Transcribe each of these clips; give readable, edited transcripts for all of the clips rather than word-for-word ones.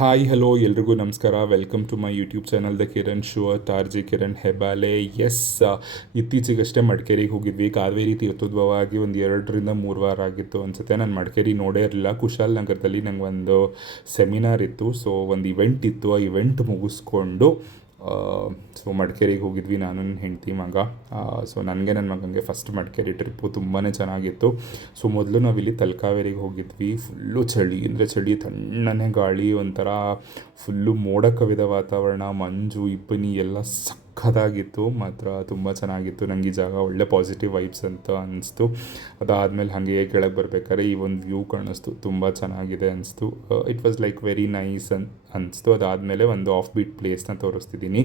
Hi hello ಎಲ್ರಿಗೂ ನಮಸ್ಕಾರ. Welcome to my YouTube channel the Kiran show ತಾರ್ಜಿ ಕಿರಣ್ ಹೆಬ್ಬಾಲೆ. ಎಸ್, ಇತ್ತೀಚೆಗಷ್ಟೇ ಮಡಿಕೇರಿಗೆ ಹೋಗಿದ್ವಿ. ಕಾವೇರಿ ತೀರ್ಥೋದ್ಭವ ಆಗಿ ಒಂದು 2 ರಿಂದ 3 ವಾರ ಆಗಿತ್ತು ಅನಿಸುತ್ತೆ. ನಾನು ಮಡಿಕೇರಿ ನೋಡೇ ಇರಲಿಲ್ಲ. ಕುಶಾಲ್ ನಗರದಲ್ಲಿ ನಂಗೆ ಒಂದು ಸೆಮಿನಾರ್ ಇತ್ತು, ಸೊ ಒಂದು ಇವೆಂಟ್ ಇತ್ತು. ಆ ಇವೆಂಟ್ ಮುಗಿಸ್ಕೊಂಡು ಸೊ ಮಡಿಕೇರಿಗೆ ಹೋಗಿದ್ವಿ, ನಾನು ನನ್ನ ಹೆಂಡತಿ ಮಗ. ಸೊ ನನಗೆ ನನ್ನ ಮಗನಿಗೆ ಫಸ್ಟ್ ಮಡಿಕೇರಿ ಟ್ರಿಪ್ಪು ತುಂಬಾ ಚೆನ್ನಾಗಿತ್ತು. ಸೊ ಮೊದಲು ನಾವಿಲ್ಲಿ ತಲಕಾವೇರಿಗೆ ಹೋಗಿದ್ವಿ. ಫುಲ್ಲು ಚಳಿ ಅಂದರೆ ಚಳಿ, ತಣ್ಣನೆ ಗಾಳಿ, ಒಂಥರ ಫುಲ್ಲು ಮೋಡ ಕವಿದ ವಾತಾವರಣ, ಮಂಜು ಇಬ್ಬನಿ ಎಲ್ಲ ಸಖತ್ತಾಗಿತ್ತು. ಮಾತ್ರ ತುಂಬ ಚೆನ್ನಾಗಿತ್ತು. ನನಗೆ ಈ ಜಾಗ ಒಳ್ಳೆ ಪಾಸಿಟಿವ್ ವೈಬ್ಸ್ ಅಂತ ಅನಿಸ್ತು. ಅದಾದಮೇಲೆ ಹಾಗೆ ಕೆಳಗೆ ಬರಬೇಕಾದ್ರೆ ಈ ಒಂದು ವ್ಯೂ ಕಾಣಿಸ್ತು, ತುಂಬ ಚೆನ್ನಾಗಿದೆ ಅನಿಸ್ತು. It was like very nice ಅನಿಸ್ತು. ಅದಾದಮೇಲೆ ಒಂದು ಆಫ್ ಬೀಟ್ ಪ್ಲೇಸ್ನ ತೋರಿಸ್ತಿದ್ದೀನಿ.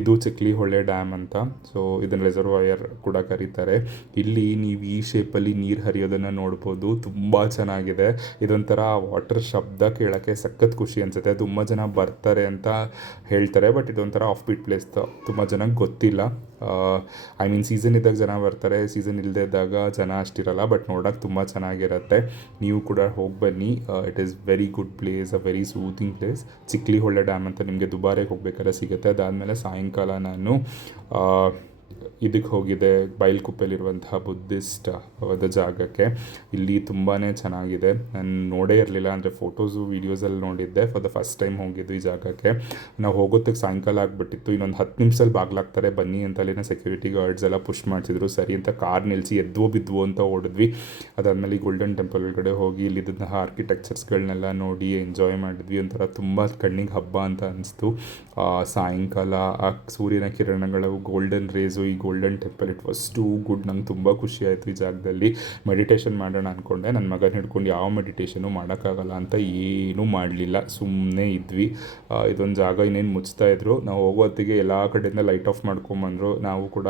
ಇದು ಚಿಕ್ಲಿ ಹೊಳೆ ಡ್ಯಾಮ್ ಅಂತ. ಸೊ ಇದನ್ನು ರಿಸರ್ವಾಯರ್ ಕೂಡ ಕರೀತಾರೆ. ಇಲ್ಲಿ ನೀವು ಈ ಶೇಪಲ್ಲಿ ನೀರು ಹರಿಯೋದನ್ನು ನೋಡ್ಬೋದು, ತುಂಬ ಚೆನ್ನಾಗಿದೆ. ಇದೊಂಥರ ವಾಟರ್ ಶಬ್ದ ಕೇಳೋಕ್ಕೆ ಸಖತ್ ಖುಷಿ ಅನಿಸುತ್ತೆ. ತುಂಬ ಜನ ಬರ್ತಾರೆ ಅಂತ ಹೇಳ್ತಾರೆ, ಬಟ್ ಇದೊಂಥರ ಆಫ್ ಬೀಟ್ ಪ್ಲೇಸ್, ತುಂಬ ಜನಕ್ಕೆ ಗೊತ್ತಿಲ್ಲ. ಐ ಮೀನ್ ಸೀಸನ್ ಇದ್ದಾಗ ಜನ ಬರ್ತಾರೆ, ಸೀಸನ್ ಇಲ್ಲದೆ ಇದ್ದಾಗ ಜನ ಅಷ್ಟಿರಲ್ಲ, ಬಟ್ ನೋಡೋಕೆ ತುಂಬ ಚೆನ್ನಾಗಿರುತ್ತೆ. ನೀವು ಕೂಡ ಹೋಗಿ ಬನ್ನಿ. It is very good place, a very soothing place. Chikli Hole dam ಅಂತ ನಿಮಗೆ ದುಬಾರೆಗೆ ಹೋಗ್ಬೇಕಾದ್ರೆ ಸಿಗುತ್ತೆ. ಅದಾದಮೇಲೆ ಸಾಯಂಕಾಲ ನಾನು ಇದಕ್ಕೆ ಹೋಗಿದೆ, ಬೈಲ್ಕುಪ್ಪೆಲಿರುವಂತಹ ಬುದ್ಧಿಸ್ಟ್ ಒಂದು ಜಾಗಕ್ಕೆ. ಇಲ್ಲಿ ತುಂಬಾ ಚೆನ್ನಾಗಿದೆ. ನಾನು ನೋಡೇ ಇರಲಿಲ್ಲ, ಅಂದರೆ ಫೋಟೋಸು ವೀಡಿಯೋಸಲ್ಲಿ ನೋಡಿದ್ದೆ. ಫಾರ್ ದ ಫಸ್ಟ್ ಟೈಮ್ ಹೋಗಿದ್ದು ಈ ಜಾಗಕ್ಕೆ. ನಾವು ಹೋಗೋದಕ್ಕೆ ಸಾಯಂಕಾಲ ಆಗಿಬಿಟ್ಟಿತ್ತು. ಇನ್ನೊಂದು 10 ನಿಮಿಷದಲ್ಲಿ ಬಾಗ್ಲಾಗ್ತಾರೆ ಬನ್ನಿ ಅಂತ ಅಲ್ಲಿನ ಸೆಕ್ಯೂರಿಟಿ ಗಾರ್ಡ್ಸ್ ಎಲ್ಲ ಪುಷ್ ಮಾಡ್ತಿದ್ರು. ಸರಿ ಅಂತ ಕಾರ್ ನಿಲ್ಲಿಸಿ ಎದ್ವೋ ಬಿದ್ವು ಅಂತ ಓಡಿದ್ವಿ. ಅದಾದಮೇಲೆ ಈ ಗೋಲ್ಡನ್ ಟೆಂಪಲ್ ಒಳಗಡೆ ಹೋಗಿ ಇಲ್ಲಿದ್ದಂತಹ ಆರ್ಕಿಟೆಕ್ಚರ್ಸ್ಗಳನ್ನೆಲ್ಲ ನೋಡಿ ಎಂಜಾಯ್ ಮಾಡಿದ್ವಿ. ಒಂಥರ ತುಂಬ ಕಣ್ಣಿಗೆ ಹಬ್ಬ ಅಂತ ಅನಿಸ್ತು. ಸಾಯಂಕಾಲ ಆ ಸೂರ್ಯನ ಕಿರಣಗಳು, ಗೋಲ್ಡನ್ ರೇಸು, ಈ golden temple, it was too good. ನಂಗೆ ತುಂಬ ಖುಷಿ ಆಯಿತು ಈ ಜಾಗದಲ್ಲಿ. ಮೆಡಿಟೇಷನ್ ಮಾಡೋಣ ಅಂದ್ಕೊಂಡೆ. ನನ್ನ ಮಗನ ಹಿಡ್ಕೊಂಡು ಯಾವ ಮೆಡಿಟೇಷನು ಮಾಡೋಕ್ಕಾಗಲ್ಲ ಅಂತ ಏನೂ ಮಾಡಲಿಲ್ಲ, ಸುಮ್ಮನೆ ಇದ್ವಿ. ಇದೊಂದು ಜಾಗ ಇನ್ನೇನು ಮುಚ್ತಾ ಇದ್ರು. ನಾವು ಹೋಗೋ ಹೊತ್ತಿಗೆ ಎಲ್ಲ ಕಡೆಯಿಂದ ಲೈಟ್ ಆಫ್ ಮಾಡ್ಕೊಂಬಂದರು. ನಾವು ಕೂಡ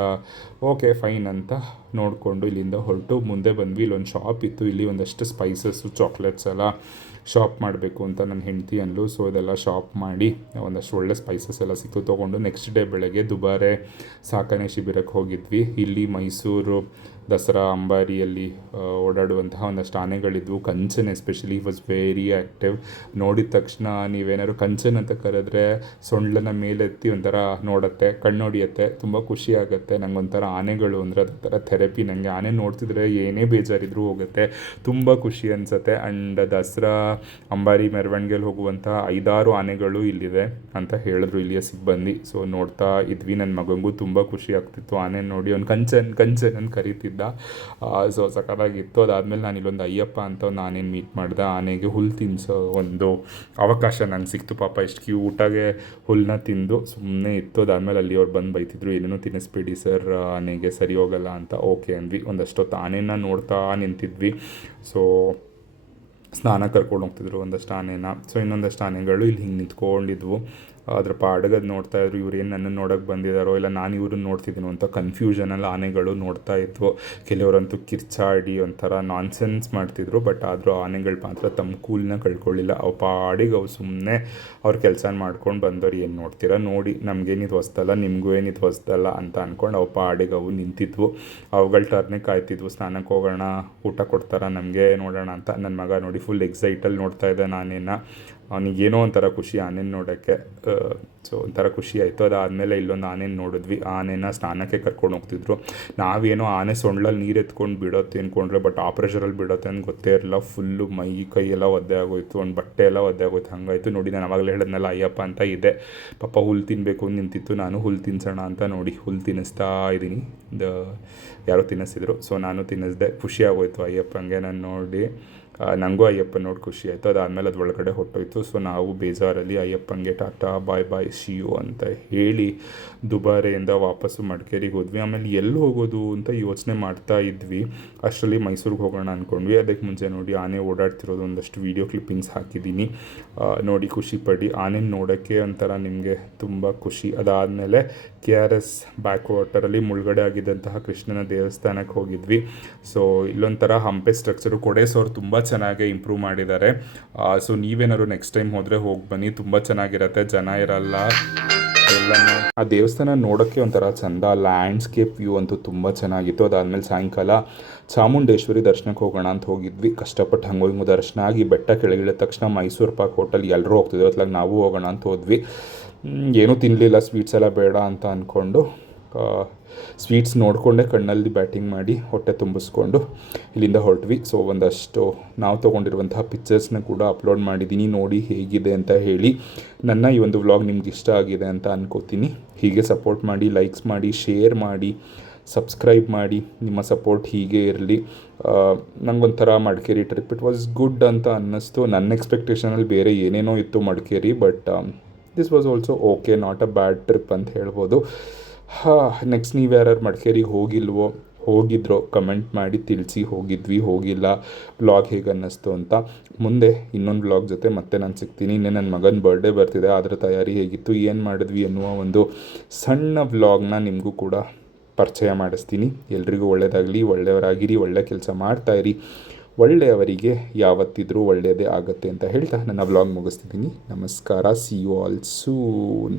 ಓಕೆ ಫೈನ್ ಅಂತ ನೋಡಿಕೊಂಡು ಇಲ್ಲಿಂದ ಹೊರಟು ಮುಂದೆ ಬಂದ್ವಿ. ಇಲ್ಲೊಂದು ಶಾಪ್ ಇತ್ತು, ಇಲ್ಲಿ ಒಂದಷ್ಟು ಸ್ಪೈಸಸ್ಸು, ಚಾಕ್ಲೇಟ್ಸ್ ಎಲ್ಲ ಶಾಪ್ ಮಾಡಬೇಕು ಅಂತ ನನ್ನ ಹೆಂಡತಿ ಅಂದ್ಲು. ಸೊ ಇದೆಲ್ಲ ಶಾಪ್ ಮಾಡಿ ಒಂದಷ್ಟು ಒಳ್ಳೆ ಸ್ಪೈಸಸ್ ಎಲ್ಲ ಸಿಕ್ತು, ತೊಗೊಂಡು ನೆಕ್ಸ್ಟ್ ಡೇ ಬೆಳಗ್ಗೆ ದುಬಾರೆ ಸಾಕಣೆ ಶಿಬಿರಕ್ಕೆ ಹೋಗಿದ್ವಿ. ಇಲ್ಲಿ ಮೈಸೂರು ದಸರಾ ಅಂಬಾರಿಯಲ್ಲಿ ಓಡಾಡುವಂತಹ ಒಂದಷ್ಟು ಆನೆಗಳಿದ್ವು. Kanchan especially was very active. ನೋಡಿದ ತಕ್ಷಣ ನೀವೇನಾದ್ರು ಕಂಚನ್ ಅಂತ ಕರೆದ್ರೆ ಸೊಂಡ್ಲನ ಮೇಲೆತ್ತಿ ಒಂಥರ ನೋಡುತ್ತೆ, ಕಣ್ಣೊಡಿಯುತ್ತೆ, ತುಂಬ ಖುಷಿ ಆಗುತ್ತೆ. ನಂಗೊಂಥರ ಆನೆಗಳು ಅಂದರೆ ಅದೊಂಥರ ಥೆರಪಿ. ನನಗೆ ಆನೆ ನೋಡ್ತಿದ್ರೆ ಏನೇ ಬೇಜಾರಿದ್ರೂ ಹೋಗುತ್ತೆ, ತುಂಬ ಖುಷಿ ಅನಿಸುತ್ತೆ. ಆ್ಯಂಡ್ ದಸರಾ ಅಂಬಾರಿ ಮೆರವಣಿಗೆಯಲ್ಲಿ ಹೋಗುವಂಥ 5-6 ಆನೆಗಳು ಇಲ್ಲಿದೆ ಅಂತ ಹೇಳಿದ್ರು ಇಲ್ಲಿಯ ಸಿಬ್ಬಂದಿ. ಸೊ ನೋಡ್ತಾ ಇದ್ವಿ. ನನ್ನ ಮಗನಿಗೂ ತುಂಬ ಖುಷಿ ಆಗ್ತಿತ್ತು ಆನೆ ನೋಡಿ. ಅವ್ನು ಕಂಚನ್ ಕಂಚನ್ ಅಂತ ಕರೀತಿದ್ದ. ಸೊ ಸಖತ್ತಾಗಿತ್ತು. ಅದಾದಮೇಲೆ ನಾನು ಇಲ್ಲೊಂದು ಅಯ್ಯಪ್ಪ ಅಂತ ಒಂದು ಆನೆನ ಮೀಟ್ ಮಾಡಿದೆ. ಆನೆಗೆ ಹುಲ್ಲು ತಿನ್ನಿಸೋ ಒಂದು ಅವಕಾಶ ನಂಗೆ ಸಿಕ್ತು. ಪಾಪ ಎಷ್ಟು ಕ್ಯೂಟಾಗೆ ಹುಲ್ಲನ್ನ ತಿಂದು ಸುಮ್ಮನೆ ಇತ್ತು. ಅದಾದಮೇಲೆ ಅಲ್ಲಿ ಅವ್ರು ಬಂದು ಬೈತಿದ್ರು, ಏನೇನೋ ತಿನ್ನಿಸ್ಬೇಡಿ ಸರ್ ಆನೆಗೆ, ಸರಿ ಹೋಗಲ್ಲ ಅಂತ. ಓಕೆ ಅಂದ್ವಿ. ಒಂದಷ್ಟೊತ್ತು ಆನೆನ ನೋಡ್ತಾ ನಿಂತಿದ್ವಿ. ಸೊ ಸ್ನಾನ ಕರ್ಕೊಂಡು ಹೋಗ್ತಿದ್ರು ಒಂದಷ್ಟು ಆನೆನ. ಸೊ ಇನ್ನೊಂದಷ್ಟು ಆನೆಗಳು ಇಲ್ಲಿ ಹಿಂಗೆ ನಿಂತ್ಕೊಂಡಿದ್ವು. ಅದ್ರ ಪಾಡಗದು ನೋಡ್ತಾಯಿದ್ರು. ಇವ್ರು ಏನು ನನ್ನನ್ನು ನೋಡೋಕ್ಕೆ ಬಂದಿದ್ದಾರೋ ಇಲ್ಲ ನಾನು ಇವ್ರನ್ನ ನೋಡ್ತಿದ್ದೀನೋ ಅಂತ ಕನ್ಫ್ಯೂಷನಲ್ಲಿ ಆನೆಗಳು ನೋಡ್ತಾ ಇದ್ವು. ಕೆಲವರಂತೂ ಕಿರ್ಚಾಡಿ ಒಂಥರ ನಾನ್ಸೆನ್ಸ್ ಮಾಡ್ತಿದ್ರು. ಬಟ್ ಆದರೂ ಆನೆಗಳು ಮಾತ್ರ ತಮ್ಮ ಕೂಲನ್ನ ಕಳ್ಕೊಳ್ಳಿಲ್ಲ. ಅವು ಪಾಡಿಗೆ ಅವು ಸುಮ್ಮನೆ ಅವ್ರ ಕೆಲಸ ಮಾಡ್ಕೊಂಡು ಬಂದವ್ರು, ಏನು ನೋಡ್ತೀರಾ ನೋಡಿ, ನಮಗೇನಿದು ಹೊಸ್ದಲ್ಲ, ನಿಮಗೂ ಏನಿದು ಹೊಸ್ದಲ್ಲ ಅಂತ ಅಂದ್ಕೊಂಡು ಅವು ಪಾಡಿಗೆ ಅವು ನಿಂತಿದ್ವು. ಅವುಗಳ ಟರ್ನೇ ಕಾಯ್ತಿದ್ವು, ಸ್ನಾನಕ್ಕೆ ಹೋಗೋಣ, ಊಟ ಕೊಡ್ತಾರ ನಮಗೆ, ನೋಡೋಣ ಅಂತ. ನನ್ನ ಮಗ ನೋಡಿ ಫುಲ್ ಎಕ್ಸೈಟಲ್ಲಿ ನೋಡ್ತಾ ಇದ್ದ ಆನೆನ. ಅವನಿಗೇನೋ ಒಂಥರ ಖುಷಿ ಆನೆನ ನೋಡೋಕ್ಕೆ. ಸೊ ಒಂಥರ ಖುಷಿ ಆಯಿತು. ಅದಾದಮೇಲೆ ಇಲ್ಲೊಂದು ಆನೆನ ನೋಡಿದ್ವಿ. ಆನೆನ ಸ್ನಾನಕ್ಕೆ ಕರ್ಕೊಂಡು ಹೋಗ್ತಿದ್ರು. ನಾವೇನೋ ಆನೆ ಸೊಂಡ್ಲಲ್ಲಿ ನೀರು ಎತ್ಕೊಂಡು ಬಿಡೋತ್ತೆ ಅಂದ್ಕೊಂಡ್ರೆ, ಬಟ್ ಆ ಪ್ರೆಷರಲ್ಲಿ ಬಿಡೋತ್ತೆ ಅಂತ ಗೊತ್ತೇ ಇರಲಿಲ್ಲ. ಫುಲ್ಲು ಮೈ ಕೈ ಎಲ್ಲ ಒದ್ದೆ ಆಗೋಯ್ತು, ಒಂದು ಬಟ್ಟೆ ಎಲ್ಲ ಒದ್ದೆ ಆಗೋಯ್ತು. ಹಾಗಾಯಿತು ನೋಡಿ. ನಾನು ಆವಾಗಲೇ ಹೇಳಿದ್ನಲ್ಲ ಅಯ್ಯಪ್ಪ ಅಂತ ಇದೆ. ಪಾಪ ಹುಲ್ಲು ತಿನ್ನಬೇಕು ಅಂತ ನಿಂತಿತ್ತು. ನಾನು ಹುಲ್ಲು ತಿನ್ಸೋಣ ಅಂತ ನೋಡಿ ಹುಲ್ಲು ತಿನ್ನಿಸ್ತಾ ಇದ್ದೀನಿ. ಯಾರೋ ತಿನ್ನಿಸಿದ್ರು, ಸೊ ನಾನು ತಿನ್ನಿಸ್ದೆ. ಖುಷಿ ಆಗೋಯ್ತು ಅಯ್ಯಪ್ಪಂಗೆ ನಾನು ನೋಡಿ. ನನಗೂ ಅಯ್ಯಪ್ಪ ನೋಡಿ ಖುಷಿ ಆಯಿತು. ಅದಾದಮೇಲೆ ಅದು ಒಳಗಡೆ ಹೊಟ್ಟೋಯ್ತು. ಸೊ ನಾವು ಬೇಜಾರಲ್ಲಿ ಅಯ್ಯಪ್ಪಂಗೆ ಟಾಟಾ ಬಾಯ್ ಬಾಯ್ ಶಿಯು ಅಂತ ಹೇಳಿ ದುಬಾರೆಯಿಂದ ವಾಪಸ್ಸು ಮಡಿಕೇರಿಗೆ ಹೋದ್ವಿ. ಆಮೇಲೆ ಎಲ್ಲಿ ಹೋಗೋದು ಅಂತ ಯೋಚನೆ ಮಾಡ್ತಾ ಇದ್ವಿ. ಅಷ್ಟರಲ್ಲಿ ಮೈಸೂರಿಗೆ ಹೋಗೋಣ ಅಂದ್ಕೊಂಡ್ವಿ. ಅದಕ್ಕೆ ಮುಂಚೆ ನೋಡಿ ಆನೆ ಓಡಾಡ್ತಿರೋದು ಒಂದಷ್ಟು ವೀಡಿಯೋ ಕ್ಲಿಪ್ಪಿಂಗ್ಸ್ ಹಾಕಿದ್ದೀನಿ, ನೋಡಿ ಖುಷಿ ಪಡಿ. ಆನೆ ನೋಡೋಕ್ಕೆ ಒಂಥರ ನಿಮಗೆ ತುಂಬ ಖುಷಿ. ಅದಾದಮೇಲೆ KRS ಬ್ಯಾಕ್ ವಾಟರಲ್ಲಿ ಮುಳುಗಡೆ ಆಗಿದ್ದಂತಹ ಕೃಷ್ಣನ ದೇವಸ್ಥಾನಕ್ಕೆ ಹೋಗಿದ್ವಿ. ಸೊ ಇಲ್ಲೊಂಥರ ಹಂಪೆ ಸ್ಟ್ರಕ್ಚರು, ಕೊಡೆ ಸೋರು ತುಂಬ ಚೆನ್ನಾಗೇ ಇಂಪ್ರೂವ್ ಮಾಡಿದ್ದಾರೆ. ಸೊ ನೀವೇನಾದ್ರು ನೆಕ್ಸ್ಟ್ ಟೈಮ್ ಹೋದರೆ ಹೋಗಿ ಬನ್ನಿ, ತುಂಬ ಚೆನ್ನಾಗಿರುತ್ತೆ, ಜನ ಇರಲ್ಲ ಎಲ್ಲನೂ. ಆ ದೇವಸ್ಥಾನ ನೋಡೋಕ್ಕೆ ಒಂಥರ ಚಂದ, ಲ್ಯಾಂಡ್ಸ್ಕೇಪ್ ವ್ಯೂ ಅಂತೂ ತುಂಬ ಚೆನ್ನಾಗಿತ್ತು. ಅದಾದಮೇಲೆ ಸಾಯಂಕಾಲ ಚಾಮುಂಡೇಶ್ವರಿ ದರ್ಶನಕ್ಕೆ ಹೋಗೋಣ ಅಂತ ಹೋಗಿದ್ವಿ. ಕಷ್ಟಪಟ್ಟು ಹಂಗೋಗಿ ದರ್ಶನ ಆಗಿ ಬೆಟ್ಟ ಕೆಳಗಿಳಿದ ತಕ್ಷಣ ಮೈಸೂರು ಪಾಕ್ ಹೋಟೆಲ್ ಎಲ್ಲರೂ ಹೋಗ್ತಿದ್ವಿ, ಅತ್ಲಾಗ ನಾವು ಹೋಗೋಣ ಅಂತ ಹೋದ್ವಿ. ಏನೂ ತಿನ್ನಲಿಲ್ಲ, ಸ್ವೀಟ್ಸ್ ಎಲ್ಲ ಬೇಡ ಅಂತ ಅಂದ್ಕೊಂಡು ಸ್ವೀಟ್ಸ್ ನೋಡಿಕೊಂಡೆ ಕಣ್ಣಲ್ಲಿ ಬ್ಯಾಟಿಂಗ್ ಮಾಡಿ ಹೊಟ್ಟೆ ತುಂಬಿಸ್ಕೊಂಡು ಇಲ್ಲಿಂದ ಹೊರಟ್ವಿ. ಸೊ ಒಂದಷ್ಟು ನಾವು ತೊಗೊಂಡಿರುವಂತಹ ಪಿಕ್ಚರ್ಸ್ನ ಕೂಡ ಅಪ್ಲೋಡ್ ಮಾಡಿದ್ದೀನಿ, ನೋಡಿ ಹೇಗಿದೆ ಅಂತ ಹೇಳಿ. ನನ್ನ ಈ ಒಂದು ವ್ಲಾಗ್ ನಿಮ್ಗೆ ಇಷ್ಟ ಆಗಿದೆ ಅಂತ ಅನ್ಕೋತೀನಿ. ಹೀಗೆ ಸಪೋರ್ಟ್ ಮಾಡಿ, ಲೈಕ್ಸ್ ಮಾಡಿ, ಶೇರ್ ಮಾಡಿ, ಸಬ್ಸ್ಕ್ರೈಬ್ ಮಾಡಿ. ನಿಮ್ಮ ಸಪೋರ್ಟ್ ಹೀಗೆ ಇರಲಿ. ನನಗೊಂಥರ Madikeri trip it was good ಅಂತ ಅನ್ನಿಸ್ತು. ನನ್ನ ಎಕ್ಸ್ಪೆಕ್ಟೇಷನಲ್ಲಿ ಬೇರೆ ಏನೇನೋ ಇತ್ತು Madikeri, but this was also okay, not a bad trip ಅಂತ ಹೇಳ್ಬೋದು. ನೆಕ್ಸ್ಟ್ ನೀವು ಯಾರು ಮಡಿಕೇರಿಗೆ ಹೋಗಿದ್ರೋ ಕಮೆಂಟ್ ಮಾಡಿ ತಿಳಿಸಿ, ಹೋಗಿದ್ವಿ ಹೋಗಿಲ್ಲ, ವ್ಲಾಗ್ ಹೇಗೆ ಅನ್ನಿಸ್ತು ಅಂತ. ಮುಂದೆ ಇನ್ನೊಂದು ವ್ಲಾಗ್ ಜೊತೆ ಮತ್ತೆ ನಾನು ಸಿಗ್ತೀನಿ. ಇನ್ನೇ ನನ್ನ ಮಗನ ಬರ್ಡೇ ಬರ್ತಿದೆ, ಅದರ ತಯಾರಿ ಹೇಗಿತ್ತು, ಏನು ಮಾಡಿದ್ವಿ ಅನ್ನುವ ಒಂದು ಸಣ್ಣ ವ್ಲಾಗ್ನ ನಿಮಗೂ ಕೂಡ ಪರಿಚಯ ಮಾಡಿಸ್ತೀನಿ. ಎಲ್ರಿಗೂ ಒಳ್ಳೆಯದಾಗಲಿ, ಒಳ್ಳೆಯವರಾಗಿರಿ, ಒಳ್ಳೆ ಕೆಲಸ ಮಾಡ್ತಾಯಿರಿ. ಒಳ್ಳೆಯವರಿಗೆ ಯಾವತ್ತಿದ್ರೂ ಒಳ್ಳೆಯದೇ ಆಗುತ್ತೆ ಅಂತ ಹೇಳ್ತಾ ನನ್ನ ವ್ಲಾಗ್ ಮುಗಿಸ್ತಿದ್ದೀನಿ. ನಮಸ್ಕಾರ, ಸಿ ಯು ಆಲ್ ಸೂನ್.